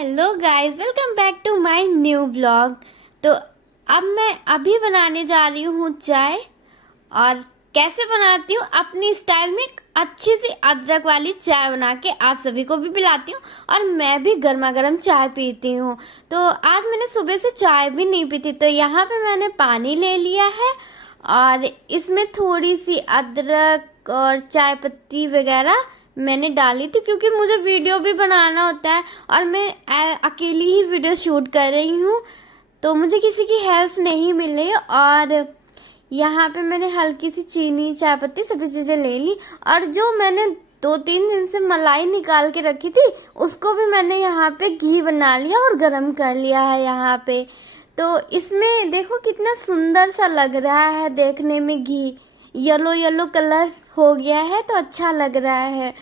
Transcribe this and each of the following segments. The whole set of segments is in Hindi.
Hello guys, welcome back to my new blog. तो अब मैं अभी बनाने जा रही हूँ चाय। और कैसे बनाती हूँ अपनी स्टाइल में एक अच्छी सी अदरक वाली चाय बना के आप सभी को भी पिलाती हूँ। और मैं भी गर्मा गर्म चाय पीती हूँ। तो आज मैंने सुबह से चाय भी नहीं पी थी, तो यहाँ पे मैंने पानी ले लिया है और इसमें थोड़ी सी अदरक और चाय पत्ती वगैरह मैंने डाली थी, क्योंकि मुझे वीडियो भी बनाना होता है और मैं अकेली ही वीडियो शूट कर रही हूँ, तो मुझे किसी की हेल्प नहीं मिली। और यहाँ पे मैंने हल्की सी चीनी, चाय पत्ती, सभी चीज़ें ले ली। और जो मैंने 2-3 दिन से मलाई निकाल के रखी थी, उसको भी मैंने यहाँ पे घी बना लिया और गरम कर लिया है यहाँ पे। तो इसमें देखो कितना सुंदर सा लग रहा है देखने में, घी येलो येलो कलर हो गया है तो अच्छा लग रहा है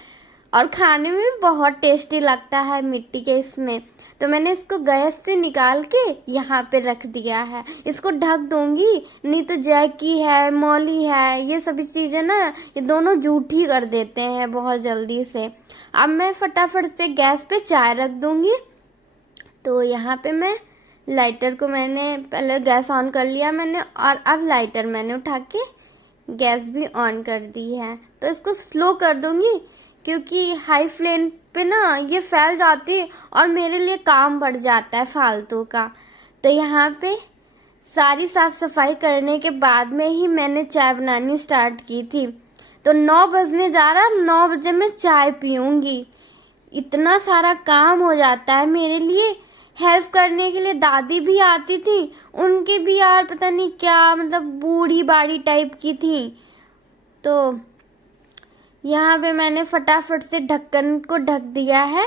और खाने में भी बहुत टेस्टी लगता है मिट्टी के इसमें। तो मैंने इसको गैस से निकाल के यहाँ पे रख दिया है। इसको ढक दूंगी, नहीं तो जैकी है, मौली है, ये सभी चीज़ें ना ये दोनों जूठी कर देते हैं बहुत जल्दी से। अब मैं फटाफट से गैस पे चाय रख दूंगी। तो यहाँ पे मैं लाइटर को मैंने पहले गैस ऑन कर लिया मैंने, और अब लाइटर मैंने उठा के गैस भी ऑन कर दी है। तो इसको स्लो कर दूंगी, क्योंकि हाई फ्लेम पे ना ये फैल जाती है और मेरे लिए काम बढ़ जाता है फालतू का। तो यहाँ पे सारी साफ सफाई करने के बाद में ही मैंने चाय बनानी स्टार्ट की थी। तो 9 बजने जा रहा, 9 बजे मैं चाय पीऊँगी। इतना सारा काम हो जाता है मेरे लिए। हेल्प करने के लिए दादी भी आती थी, उनकी भी यार पता नहीं क्या मतलब बूढ़ी बाड़ी टाइप की थी। तो यहाँ पे मैंने फटाफट से ढक्कन को ढक दिया है।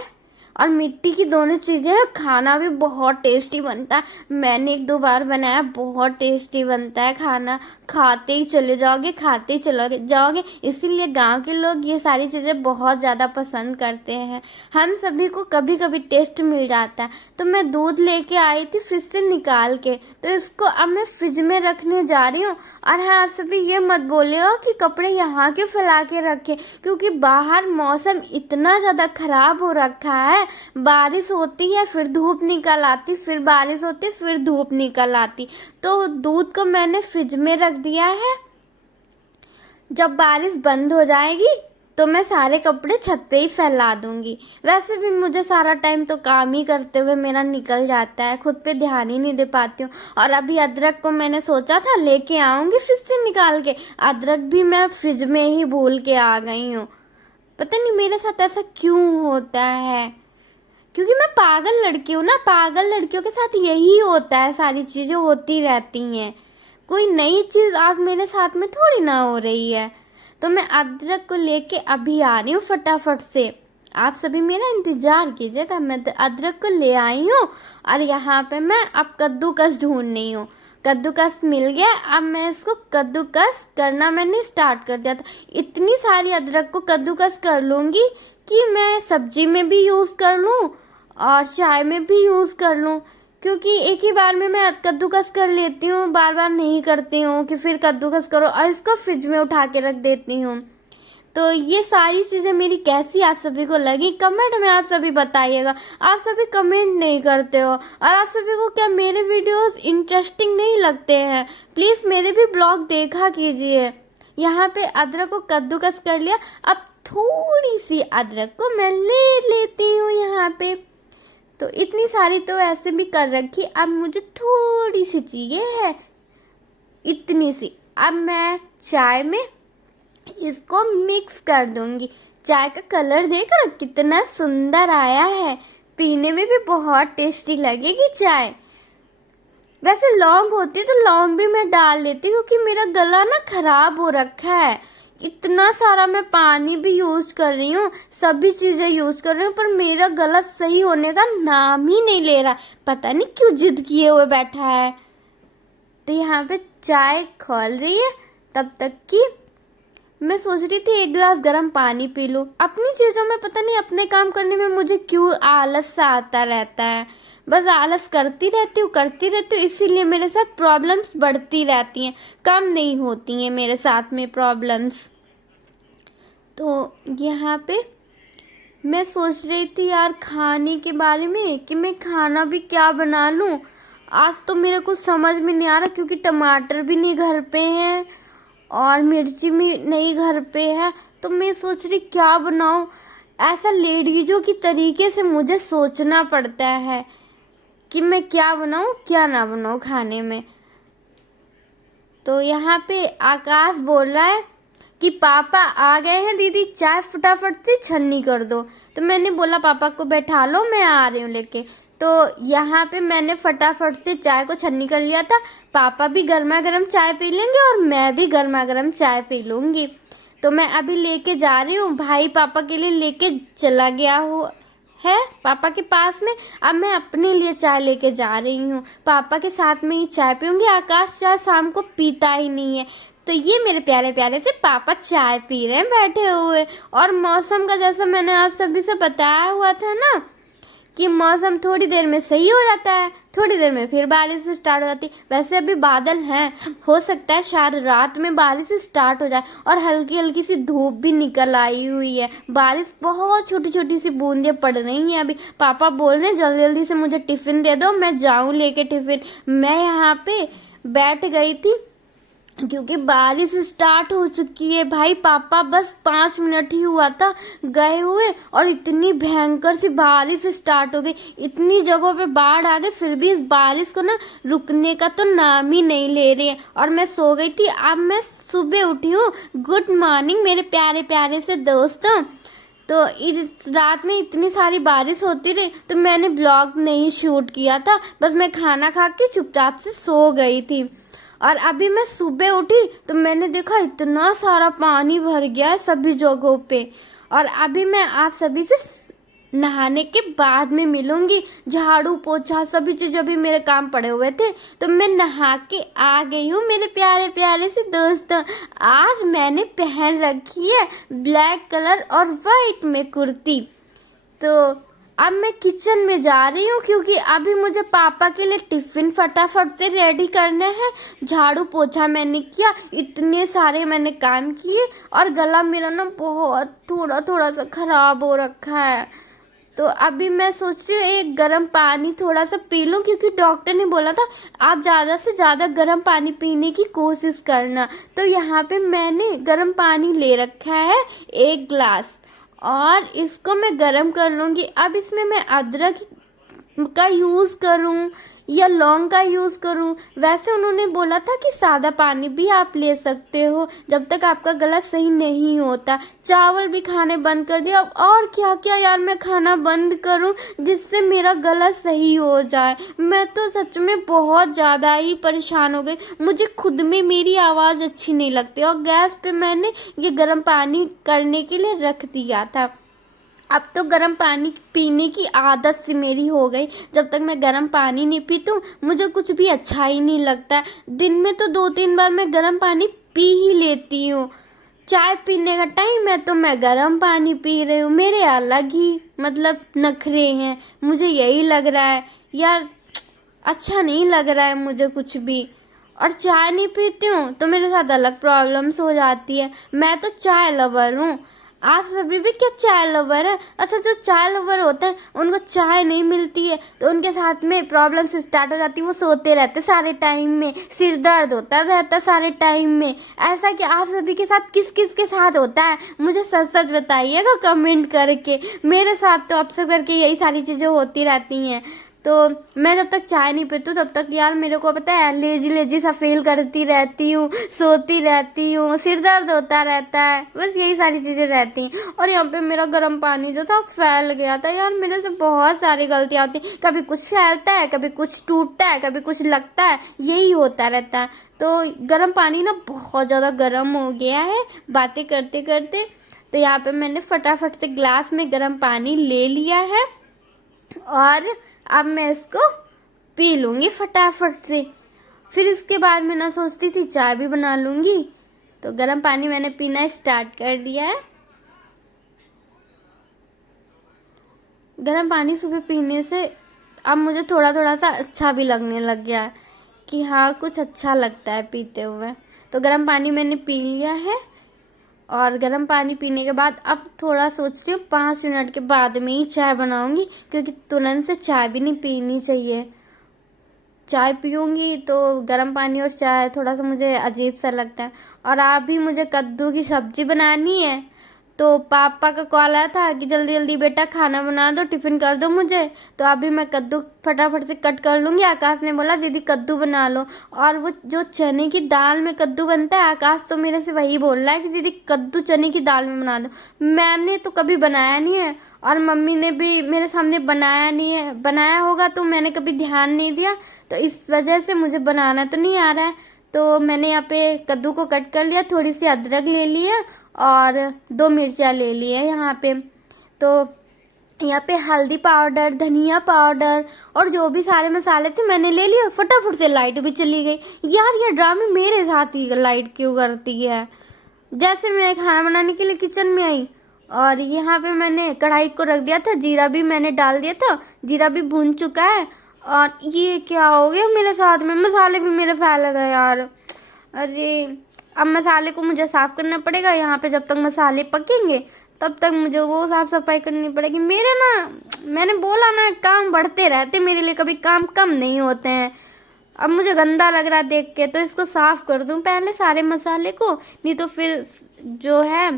और मिट्टी की दोनों चीज़ें, खाना भी बहुत टेस्टी बनता है। मैंने 1-2 बार बनाया, बहुत टेस्टी बनता है खाना। खाते ही चले जाओगे, खाते ही चले जाओगे। इसीलिए गांव के लोग ये सारी चीज़ें बहुत ज़्यादा पसंद करते हैं। हम सभी को कभी कभी टेस्ट मिल जाता है। तो मैं दूध लेके आई थी फ्रिज से निकाल के, तो इसको अब मैं फ्रिज में रखने जा रही हूँ। और हाँ, आप सभी ये मत बोलिएगा कि कपड़े यहाँ क्यों फैला के रखे, क्योंकि बाहर मौसम इतना ज़्यादा ख़राब हो रखा है। बारिश होती है, फिर धूप निकल आती, फिर बारिश होती, फिर धूप निकल आती। तो दूध को मैंने फ्रिज में रख दिया है। जब बारिश बंद हो जाएगी तो मैं सारे कपड़े छत पे ही फैला दूंगी। वैसे भी मुझे सारा टाइम तो काम ही करते हुए मेरा निकल जाता है, खुद पे ध्यान ही नहीं दे पाती हूँ। और अभी अदरक को मैंने सोचा था लेके आऊंगी फ्रिज से निकाल के, अदरक भी मैं फ्रिज में ही भूल के आ गई हूँ। पता नहीं मेरे साथ ऐसा क्यों होता है, क्योंकि मैं पागल लड़की हूँ ना। पागल लड़कियों के साथ यही होता है, सारी चीज़ें होती रहती हैं। कोई नई चीज़ आज मेरे साथ में थोड़ी ना हो रही है। तो मैं अदरक को लेके अभी आ रही हूँ फटाफट से। आप सभी मेरा इंतज़ार कीजिएगा, मैं अदरक को ले आई हूँ। और यहाँ पे मैं अब कद्दूकस ढूंढ रही हूँ। कद्दूकस मिल गया, अब मैं इसको कद्दूकस करना मैंने स्टार्ट कर दिया था। इतनी सारी अदरक को कद्दूकस कर लूँगी कि मैं सब्जी में भी यूज़ कर लूँ और चाय में भी यूज़ कर लूँ, क्योंकि एक ही बार में मैं कद्दूकस कर लेती हूँ, बार बार नहीं करती हूँ कि फिर कद्दूकस करो और इसको फ्रिज में उठा के रख देती हूँ। तो ये सारी चीज़ें मेरी कैसी आप सभी को लगी, कमेंट में आप सभी बताइएगा। आप सभी कमेंट नहीं करते हो, और आप सभी को क्या मेरे वीडियोस इंटरेस्टिंग नहीं लगते हैं? प्लीज़ मेरे भी ब्लॉग देखा कीजिए। यहाँ पे अदरक को कद्दूकस कर लिया। अब थोड़ी सी अदरक को मैं ले लेती हूँ यहाँ पे। तो इतनी सारी तो ऐसे भी कर रखी, अब मुझे थोड़ी सी चाहिए है, इतनी सी। अब मैं चाय में इसको मिक्स कर दूंगी। चाय का कलर देख रहा कितना सुंदर आया है, पीने में भी बहुत टेस्टी लगेगी चाय। वैसे लौंग होती तो लौंग भी मैं डाल लेती, क्योंकि मेरा गला ना खराब हो रखा है। इतना सारा मैं पानी भी यूज कर रही हूँ, सभी चीजें यूज कर रही हूँ, पर मेरा गला सही होने का नाम ही नहीं ले रहा। पता नहीं क्यों जिद किए हुए बैठा है। तो यहाँ पे चाय खोल रही है, तब तक कि मैं सोच रही थी 1 गिलास गर्म पानी पी लूँ। अपनी चीज़ों में पता नहीं अपने काम करने में मुझे क्यों आलस सा आता रहता है। बस आलस करती रहती हूँ, इसीलिए मेरे साथ प्रॉब्लम्स बढ़ती रहती हैं, कम नहीं होती हैं मेरे साथ में प्रॉब्लम्स। तो यहाँ पे मैं सोच रही थी यार खाने के बारे में कि मैं खाना भी क्या बना लूं। आज तो मेरे को समझ में नहीं आ रहा क्योंकि टमाटर भी नहीं घर पे हैं और मिर्ची भी नहीं घर पे है। तो मैं सोच रही क्या बनाऊं। ऐसा लेडीजों की तरीके से मुझे सोचना पड़ता है कि मैं क्या बनाऊं क्या ना बनाऊं खाने में। तो यहाँ पे आकाश बोल रहा है कि पापा आ गए हैं दीदी, चाय फटाफट से छन्नी कर दो। तो मैंने बोला पापा को बैठा लो, मैं आ रही हूँ लेके। तो यहाँ पे मैंने फटाफट से चाय को छन्नी कर लिया था। पापा भी गर्मा गर्म चाय पी लेंगे और मैं भी गर्मा गर्म चाय पी लूँगी। तो मैं अभी लेके जा रही हूँ, भाई पापा के लिए लेके चला गया हो है पापा के पास में। अब मैं अपने लिए चाय लेके जा रही हूँ, पापा के साथ में ही चाय पीऊँगी। आकाश चाय शाम को पीता ही नहीं है। तो ये मेरे प्यारे प्यारे से पापा चाय पी रहे हैं बैठे हुए। और मौसम का जैसा मैंने आप सभी से बताया हुआ था ना कि मौसम थोड़ी देर में सही हो जाता है, थोड़ी देर में फिर बारिश स्टार्ट हो जाती है। वैसे अभी बादल हैं, हो सकता है शायद रात में बारिश स्टार्ट हो जाए। और हल्की हल्की सी धूप भी निकल आई हुई है, बारिश बहुत छोटी छोटी सी बूंदें पड़ रही हैं अभी। पापा बोल रहे हैं जल्दी जल्दी से मुझे टिफ़िन दे दो, मैं जाऊं लेके टिफ़िन। मैं यहाँ पे बैठ गई थी क्योंकि बारिश स्टार्ट हो चुकी है। भाई पापा बस 5 मिनट ही हुआ था गए हुए और इतनी भयंकर सी बारिश स्टार्ट हो गई। इतनी जगहों पे बाढ़ आ गई, फिर भी इस बारिश को ना रुकने का तो नाम ही नहीं ले रही है। और मैं सो गई थी, अब मैं सुबह उठी हूँ। गुड मॉर्निंग मेरे प्यारे प्यारे से दोस्तों। तो इस रात में इतनी सारी बारिश होती रही तो मैंने ब्लॉग नहीं शूट किया था, बस मैं खाना खा के चुपचाप से सो गई थी। और अभी मैं सुबह उठी तो मैंने देखा इतना सारा पानी भर गया है सभी जगहों पे। और अभी मैं आप सभी से नहाने के बाद में मिलूंगी। झाड़ू पोछा सभी चीज़ अभी मेरे काम पड़े हुए थे तो मैं नहा के आ गई हूँ मेरे प्यारे प्यारे से दोस्तों। आज मैंने पहन रखी है ब्लैक कलर और वाइट में कुर्ती। तो अब मैं किचन में जा रही हूँ क्योंकि अभी मुझे पापा के लिए टिफ़िन फटाफट से रेडी करने हैं। झाड़ू पोछा मैंने किया, इतने सारे मैंने काम किए और गला मेरा ना बहुत थोड़ा थोड़ा सा ख़राब हो रखा है। तो अभी मैं सोच रही हूँ एक गर्म पानी थोड़ा सा पी लूँ क्योंकि डॉक्टर ने बोला था आप ज़्यादा से ज़्यादा गर्म पानी पीने की कोशिश करना। तो यहाँ पे मैंने गर्म पानी ले रखा है 1 गिलास और इसको मैं गरम कर लूँगी। अब इसमें मैं अदरक का यूज़ करूँ या लौंग का यूज़ करूँ। वैसे उन्होंने बोला था कि सादा पानी भी आप ले सकते हो जब तक आपका गला सही नहीं होता। चावल भी खाने बंद कर दिया। अब और क्या क्या यार मैं खाना बंद करूँ जिससे मेरा गला सही हो जाए। मैं तो सच में बहुत ज़्यादा ही परेशान हो गई, मुझे खुद में मेरी आवाज़ अच्छी नहीं लगती। और गैस पे मैंने ये गर्म पानी करने के लिए रख दिया था। अब तो गर्म पानी पीने की आदत सी मेरी हो गई। जब तक मैं गर्म पानी नहीं पीती हूँ मुझे कुछ भी अच्छा ही नहीं लगता है। दिन में तो 2-3 बार मैं गर्म पानी पी ही लेती हूँ। चाय पीने का टाइम है तो मैं गर्म पानी पी रही हूँ। मेरे अलग ही मतलब नखरे हैं, मुझे यही लग रहा है यार अच्छा नहीं लग रहा है मुझे कुछ भी। और चाय नहीं पीती हूँ तो मेरे साथ अलग प्रॉब्लम्स हो जाती है। मैं तो चाय लवर हूँ, आप सभी भी क्या चाय लवर है? अच्छा जो चाय लवर होते हैं उनको चाय नहीं मिलती है तो उनके साथ में प्रॉब्लम्स स्टार्ट हो जाती है। वो सोते रहते सारे टाइम में, सिर दर्द होता रहता सारे टाइम में। ऐसा कि आप सभी के साथ किस किस के साथ होता है मुझे सच सच बताइएगा कमेंट करके। मेरे साथ तो अक्सर करके यही सारी चीज़ें होती रहती हैं। तो मैं जब तक चाय नहीं पीती हूँ तब तक यार मेरे को पता है लेजी लेजी सा फील करती रहती हूँ, सोती रहती हूँ, सिर दर्द होता रहता है, बस यही सारी चीज़ें रहती हैं। और यहाँ पे मेरा गर्म पानी जो था फैल गया था। यार मेरे से बहुत सारी गलतियाँ होती हैं, कभी कुछ फैलता है, कभी कुछ टूटता है, कभी कुछ लगता है, यही होता रहता है। तो गर्म पानी ना बहुत ज़्यादा गर्म हो गया है बातें करते करते। तो यहाँ पे मैंने फटाफट से ग्लास में गर्म पानी ले लिया है और अब मैं इसको पी लूँगी फटाफट से। फिर इसके बाद मैं ना सोचती थी चाय भी बना लूँगी। तो गर्म पानी मैंने पीना स्टार्ट कर दिया है। गर्म पानी सुबह पीने से अब मुझे थोड़ा थोड़ा सा अच्छा भी लगने लग गया है कि हाँ कुछ अच्छा लगता है पीते हुए। तो गर्म पानी मैंने पी लिया है और गर्म पानी पीने के बाद अब थोड़ा सोच रही हूँ 5 मिनट के बाद में ही चाय बनाऊँगी, क्योंकि तुरंत से चाय भी नहीं पीनी चाहिए। चाय पीऊँगी तो गर्म पानी और चाय थोड़ा सा मुझे अजीब सा लगता है। और अभी मुझे कद्दू की सब्ज़ी बनानी है, तो पापा का कॉल आया था कि जल्दी जल्दी बेटा खाना बना दो, टिफ़िन कर दो मुझे। तो अभी मैं कद्दू फटाफट से कट कर लूँगी। आकाश ने बोला दीदी कद्दू बना लो, और वो जो चने की दाल में कद्दू बनता है, आकाश तो मेरे से वही बोल रहा है कि दीदी कद्दू चने की दाल में बना दो। मैंने तो कभी बनाया नहीं है, और मम्मी ने भी मेरे सामने बनाया नहीं है। बनाया होगा तो मैंने कभी ध्यान नहीं दिया, तो इस वजह से मुझे बनाना तो नहीं आ रहा है। तो मैंने यहाँ पे कद्दू को कट कर लिया, थोड़ी सी अदरक ले ली है और 2 मिर्चा ले ली है यहाँ पे। तो यहाँ पे हल्दी पाउडर, धनिया पाउडर और जो भी सारे मसाले थे मैंने ले लिए। फटाफट से लाइट भी चली गई। यार ये ड्रामे मेरे साथ ही लाइट क्यों करती है। जैसे मैं खाना बनाने के लिए किचन में आई, और यहाँ पे मैंने कढ़ाई को रख दिया था, जीरा भी मैंने डाल दिया था, जीरा भी भून चुका है। और ये क्या हो गया मेरे साथ में, मसाले भी मेरे फैल गए यार। अरे अब मसाले को मुझे साफ़ करना पड़ेगा। यहाँ पे जब तक मसाले पकेंगे तब तक मुझे वो साफ़ सफाई करनी पड़ेगी। मेरे ना, मैंने बोला ना, काम बढ़ते रहते मेरे लिए, कभी काम कम नहीं होते हैं। अब मुझे गंदा लग रहा है देख के, तो इसको साफ़ कर दूँ पहले सारे मसाले को, नहीं तो फिर जो है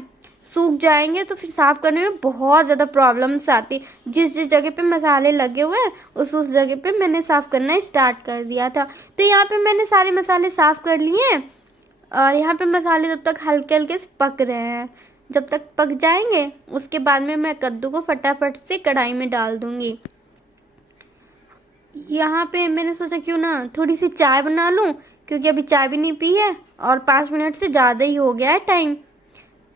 सूख जाएंगे, तो फिर साफ़ करने में बहुत ज़्यादा प्रॉब्लम्स आती। जिस जिस जगह पे मसाले लगे हुए हैं उस जगह पे मैंने साफ़ करना स्टार्ट कर दिया था। तो यहाँ पे मैंने सारे मसाले साफ़ कर लिए हैं, और यहाँ पे मसाले जब तक हल्के हल्के से पक रहे हैं, जब तक पक जाएंगे उसके बाद में मैं कद्दू को फटाफट से कढ़ाई में डाल दूँगी। यहाँ पे मैंने सोचा क्यों ना थोड़ी सी चाय बना लूँ, क्योंकि अभी चाय भी नहीं पी है और 5 मिनट से ज़्यादा ही हो गया है टाइम।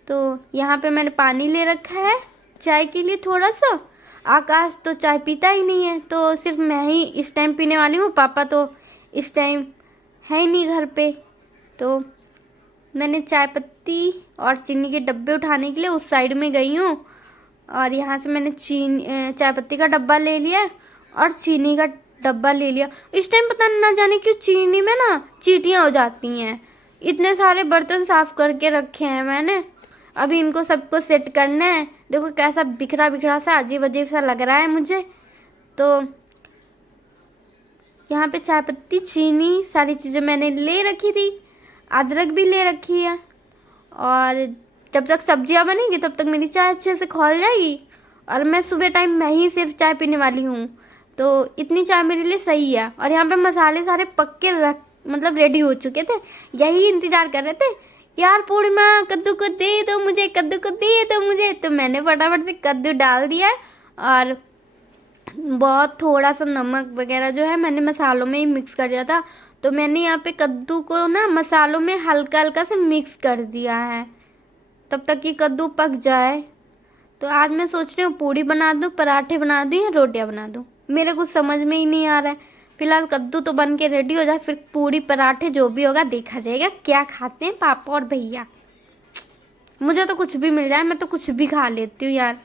तो यहाँ पे मैंने पानी ले रखा है चाय के लिए थोड़ा सा। आकाश तो चाय पीता ही नहीं है, तो सिर्फ मैं ही इस टाइम पीने वाली हूँ। पापा तो इस टाइम है ही नहीं घर पे। तो मैंने चाय पत्ती और चीनी के डब्बे उठाने के लिए उस साइड में गई हूँ, और यहाँ से मैंने चाय पत्ती का डब्बा ले लिया और चीनी का डब्बा ले लिया। इस टाइम पता ना जाने क्यों चीनी में ना चींटियाँ हो जाती हैं। इतने सारे बर्तन साफ करके रखे हैं मैंने, अभी इनको सबको सेट करना है। देखो कैसा बिखरा बिखरा सा अजीब अजीब सा लग रहा है मुझे। तो यहाँ पे चाय पत्ती, चीनी, सारी चीज़ें मैंने ले रखी थी, अदरक भी ले रखी है। और जब तक सब्जियाँ बनेंगी तब तक मेरी चाय अच्छे से खौल जाएगी। और मैं सुबह टाइम मैं ही सिर्फ चाय पीने वाली हूँ, तो इतनी चाय मेरे लिए सही है। और यहाँ पे मसाले सारे पक के मतलब रेडी हो चुके थे, यही इंतज़ार कर रहे थे यार पूर्णिमा कद्दू को दे दो मुझे, कद्दू को दे दो मुझे। तो मैंने फटाफट से कद्दू डाल दिया, और बहुत थोड़ा सा नमक वगैरह जो है मैंने मसालों में ही मिक्स कर दिया था। तो मैंने यहाँ पे कद्दू को ना मसालों में हल्का हल्का से मिक्स कर दिया है, तब तक कि कद्दू पक जाए। तो आज मैं सोच रही हूँ पूड़ी बना दूँ, पराठे बना दूँ या रोटियाँ बना दूँ, मेरे कुछ समझ में ही नहीं आ रहा है। फिलहाल कद्दू तो बन के रेडी हो जाए, फिर पूड़ी पराठे जो भी होगा देखा जाएगा। क्या खाते हैं पापा और भैया, मुझे तो कुछ भी मिल जाए, मैं तो कुछ भी खा लेती हूँ यार।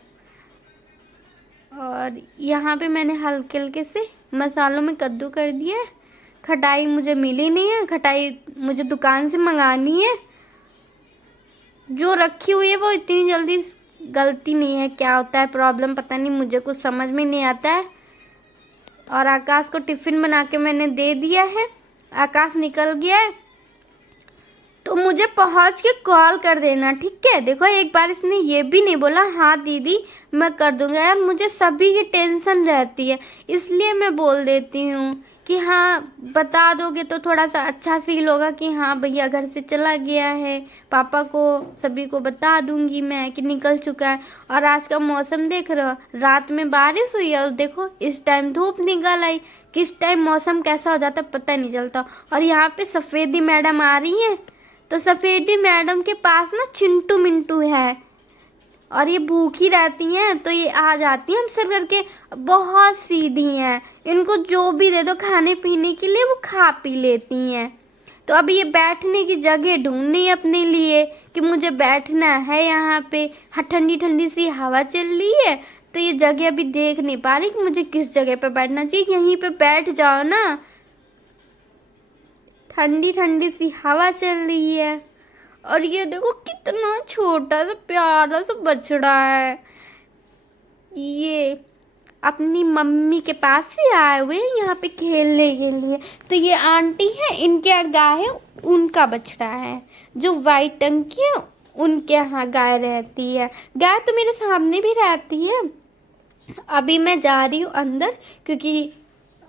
और यहाँ पे मैंने हल्के हल्के से मसालों में कद्दू कर दिया है। खटाई मुझे मिली नहीं है, खटाई मुझे दुकान से मंगानी है। जो रखी हुई है वो इतनी जल्दी गलती नहीं है, क्या होता है प्रॉब्लम पता नहीं, मुझे कुछ समझ में नहीं आता है। और आकाश को टिफ़िन बना के मैंने दे दिया है, आकाश निकल गया है। तो मुझे पहुंच के कॉल कर देना, ठीक है। देखो एक बार इसने ये भी नहीं बोला हाँ दीदी मैं कर दूंगा। यार मुझे सभी की टेंशन रहती है, इसलिए मैं बोल देती हूँ कि हाँ बता दोगे तो थोड़ा सा अच्छा फील होगा कि हाँ भैया घर से चला गया है। पापा को सभी को बता दूंगी मैं कि निकल चुका है। और आज का मौसम देख रहे हो, रात में बारिश हुई है और देखो इस टाइम धूप निकल आई। किस टाइम मौसम कैसा हो जाता पता नहीं चलता। और यहाँ पे सफ़ेदी मैडम आ रही हैं, तो सफ़ेदी मैडम के पास ना चिंटू मिंटू है, और ये भूखी रहती हैं तो ये आ जाती हैं हमसे करके। बहुत सीधी हैं, इनको जो भी दे दो खाने पीने के लिए वो खा पी लेती हैं। तो अभी ये बैठने की जगह ढूंढ रही है अपने लिए कि मुझे बैठना है यहाँ पे। ठंडी ठंडी सी हवा चल रही है, तो ये जगह अभी देख नहीं पा रही कि मुझे किस जगह पे बैठना चाहिए। यहीं पे बैठ जाओ ना, ठंडी ठंडी सी हवा चल रही है। और ये देखो कितना छोटा सा प्यारा सा बछड़ा है। ये अपनी मम्मी के पास से आए हुए हैं यहाँ पे खेलने के लिए। तो ये आंटी है, इनके गाय है, उनका बछड़ा है। जो वाइट टंकी है उनके यहाँ गाय रहती है। गाय तो मेरे सामने भी रहती है। अभी मैं जा रही हूँ अंदर, क्योंकि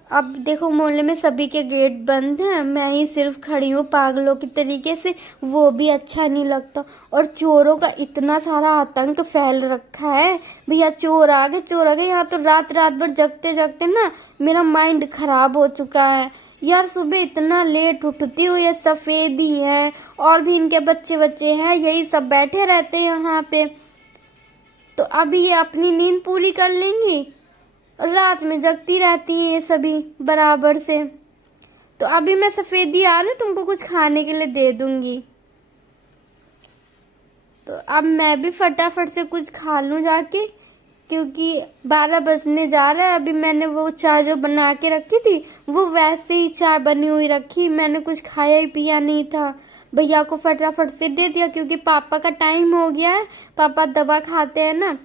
अब देखो मोहल्ले में सभी के गेट बंद हैं, मैं ही सिर्फ खड़ी हूँ पागलों की तरीके से, वो भी अच्छा नहीं लगता। और चोरों का इतना सारा आतंक फैल रखा है। भैया चोर आ गए, चोर आ गए। यहाँ तो रात रात भर जगते जगते ना मेरा माइंड खराब हो चुका है यार। सुबह इतना लेट उठती हूँ, ये सफ़ेदी हैं और भी इनके बच्चे बच्चे हैं, यही सब बैठे रहते हैं यहाँ पे। तो अभी ये अपनी नींद पूरी कर लेंगी, रात में जगती रहती हैं ये सभी बराबर से। तो अभी मैं सफ़ेदी आ रही हूँ, तुमको कुछ खाने के लिए दे दूँगी। तो अब मैं भी फटाफट से कुछ खा लूँ जाके, क्योंकि 12 बजने जा रहा है। अभी मैंने वो चाय जो बना के रखी थी वो वैसे ही चाय बनी हुई रखी, मैंने कुछ खाया ही पिया नहीं था। भैया को फटाफट से दे दिया, क्योंकि पापा का टाइम हो गया है। पापा दवा खाते हैं ना,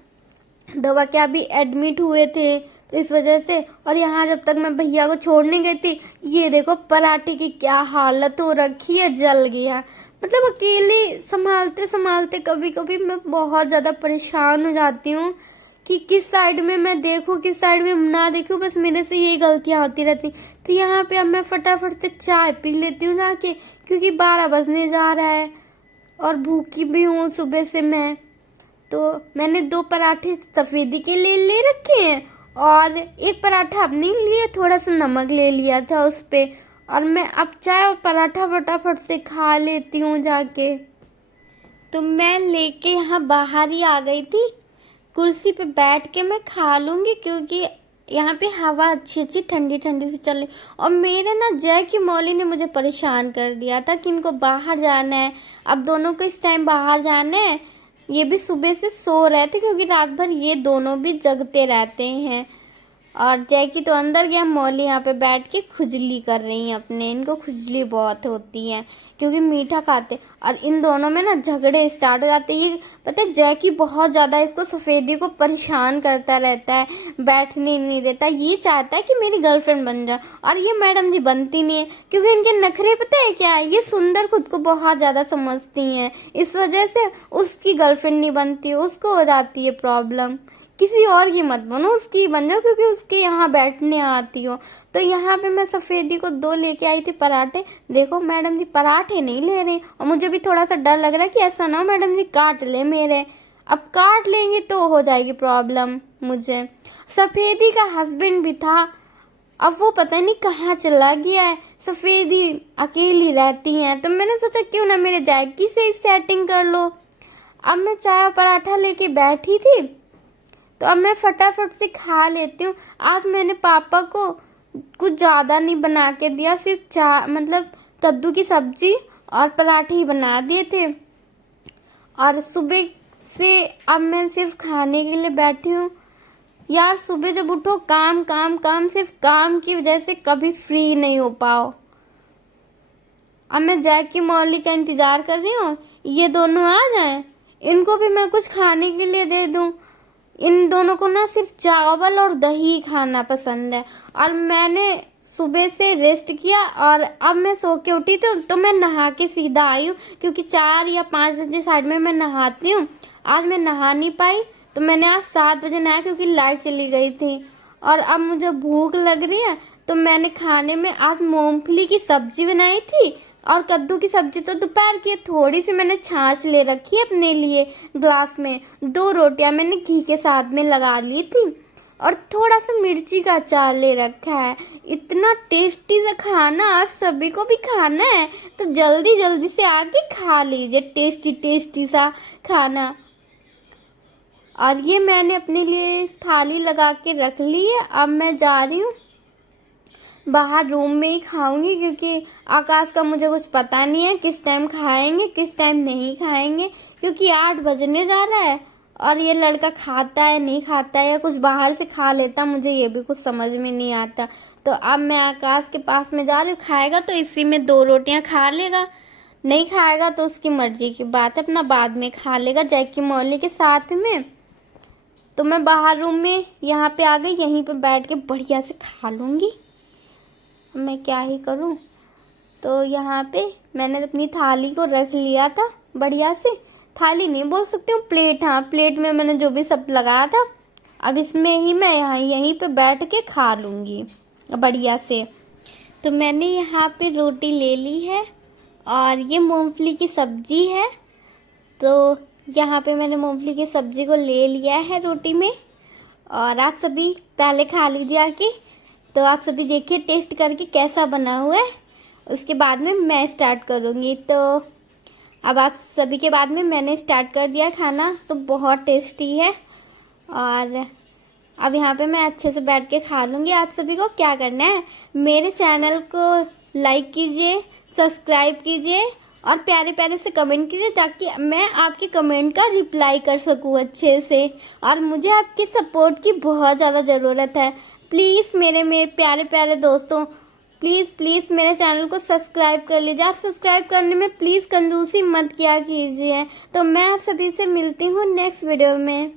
दवा के अभी एडमिट हुए थे, तो इस वजह से। और यहाँ जब तक मैं भैया को छोड़ने गई थी, ये देखो पराठे की क्या हालत हो रखी है, जल गया। मतलब अकेले संभालते संभालते कभी कभी मैं बहुत ज़्यादा परेशान हो जाती हूँ कि किस साइड में मैं देखूँ किस साइड में ना देखूँ, बस मेरे से यही गलतियाँ होती रहती। तो यहाँ पे अब मैं फटाफट से चाय पी लेती हूँ जाके, क्योंकि 12 बजने जा रहा है और भूखी भी हूँ सुबह से मैं। तो मैंने 2 पराठे सफ़ेदी के लिए ले रखे हैं और एक पराठा अपने लिए थोड़ा सा नमक ले लिया था उस पर। और मैं अब चाय और पराठा फटाफट से खा लेती हूँ जाके। तो मैं लेके यहाँ बाहर ही आ गई थी, कुर्सी पे बैठ के मैं खा लूँगी, क्योंकि यहाँ पे हवा अच्छी अच्छी ठंडी ठंडी सी चल रही। और मेरे ना जय की मौली ने मुझे परेशान कर दिया था कि इनको बाहर जाना है। अब दोनों को इस टाइम बाहर जाना है। ये भी सुबह से सो रहे थे, क्योंकि रात भर ये दोनों भी जगते रहते हैं। और जैकी तो अंदर गया, मौली यहाँ पे बैठ के खुजली कर रही हैं अपने। इनको खुजली बहुत होती है क्योंकि मीठा खाते। और इन दोनों में ना झगड़े स्टार्ट हो जाते हैं। ये पता है जैकी बहुत ज़्यादा इसको सफ़ेदी को परेशान करता रहता है, बैठने नहीं देता। ये चाहता है कि मेरी गर्लफ्रेंड बन जाए, और ये मैडम जी बनती नहीं है, क्योंकि इनके नखरे पता है क्या है, ये सुंदर खुद को बहुत ज़्यादा समझती हैं। इस वजह से उसकी गर्लफ्रेंड नहीं बनती, उसको हो जाती है प्रॉब्लम। किसी और की मत बनो, उसकी बन जाओ, क्योंकि उसके यहाँ बैठने आती हो। तो यहाँ पे मैं सफ़ेदी को 2 लेके आई थी पराठे। देखो मैडम जी पराठे नहीं ले रहे, और मुझे भी थोड़ा सा डर लग रहा है कि ऐसा ना हो मैडम जी काट ले मेरे। अब काट लेंगे तो हो जाएगी प्रॉब्लम मुझे। सफ़ेदी का हस्बैंड भी था, अब वो पता नहीं कहाँ चला गया है। सफ़ेदी अकेली रहती हैं, तो मैंने सोचा क्यों ना मेरे जैकी से सेटिंग कर लो। अब मैं चाय और पराठा लेके बैठी थी, तो अब मैं फटाफट से खा लेती हूँ। आज मैंने पापा को कुछ ज़्यादा नहीं बना के दिया, सिर्फ मतलब कद्दू की सब्जी और पराठे ही बना दिए थे। और सुबह से अब मैं सिर्फ खाने के लिए बैठी हूँ। यार सुबह जब उठो काम काम काम, सिर्फ काम की वजह से कभी फ्री नहीं हो पाओ। अब मैं जैकी मौली का इंतज़ार कर रही हूँ, ये दोनों आ जाएं, इनको भी मैं कुछ खाने के लिए दे दूँ। इन दोनों को ना सिर्फ चावल और दही खाना पसंद है। और मैंने सुबह से रेस्ट किया और अब मैं सो के उठी तो मैं नहा के सीधा आई हूँ, क्योंकि 4 या 5 बजे साइड में मैं नहाती हूँ। आज मैं नहा नहीं पाई, तो मैंने आज 7 बजे नहाया, क्योंकि लाइट चली गई थी। और अब मुझे भूख लग रही है, तो मैंने खाने में आज मूंगफली की सब्जी बनाई थी और कद्दू की सब्जी तो दोपहर की। थोड़ी सी मैंने छाछ ले रखी है अपने लिए ग्लास में। 2 रोटियां मैंने घी के साथ में लगा ली थी, और थोड़ा सा मिर्ची का अचार ले रखा है। इतना टेस्टी सा खाना आप सभी को भी खाना है, तो जल्दी जल्दी से आके खा लीजिए टेस्टी टेस्टी सा खाना। और ये मैंने अपने लिए थाली लगा के रख ली है। अब मैं जा रही हूँ बाहर, रूम में ही खाऊंगी, क्योंकि आकाश का मुझे कुछ पता नहीं है किस टाइम खाएंगे किस टाइम नहीं खाएंगे, क्योंकि 8 बजने जा रहा है। और ये लड़का खाता है नहीं खाता है, या कुछ बाहर से खा लेता, मुझे ये भी कुछ समझ में नहीं आता। तो अब मैं आकाश के पास में जा रही हूँ, खाएगा तो इसी में 2 रोटियाँ खा लेगा, नहीं खाएगा तो उसकी मर्जी की बात है, अपना बाद में खा लेगा जैकी मौली के साथ में। तो मैं बाहर रूम में यहाँ पे आ गई, यहीं पे बैठ के बढ़िया से खा लूँगी। मैं क्या ही करूँ। तो यहाँ पे मैंने अपनी थाली को रख लिया था बढ़िया से, थाली नहीं बोल सकती हूँ, प्लेट, हाँ प्लेट में मैंने जो भी सब लगाया था। अब इसमें ही मैं यहीं पे बैठ के खा लूँगी बढ़िया से। तो मैंने यहाँ पे रोटी ले ली है और ये मूंगफली की सब्ज़ी है। तो यहाँ पे मैंने मूंगफली की सब्ज़ी को ले लिया है रोटी में, और आप सभी पहले खा लीजिए आके। तो आप सभी देखिए टेस्ट करके कैसा बना हुआ है, उसके बाद में मैं स्टार्ट करूँगी। तो अब आप सभी के बाद में मैंने स्टार्ट कर दिया खाना, तो बहुत टेस्टी है। और अब यहाँ पे मैं अच्छे से बैठ के खा लूँगी। आप सभी को क्या करना है, मेरे चैनल को लाइक कीजिए, सब्सक्राइब कीजिए और प्यारे प्यारे से कमेंट कीजिए, ताकि मैं आपके कमेंट का रिप्लाई कर सकूँ अच्छे से। और मुझे आपकी सपोर्ट की बहुत ज़्यादा ज़रूरत है। प्लीज़ मेरे प्यारे प्यारे दोस्तों, प्लीज़ मेरे चैनल को सब्सक्राइब कर लीजिए। आप सब्सक्राइब करने में प्लीज़ कंजूसी मत किया कीजिए। तो मैं आप सभी से मिलती हूँ नेक्स्ट वीडियो में।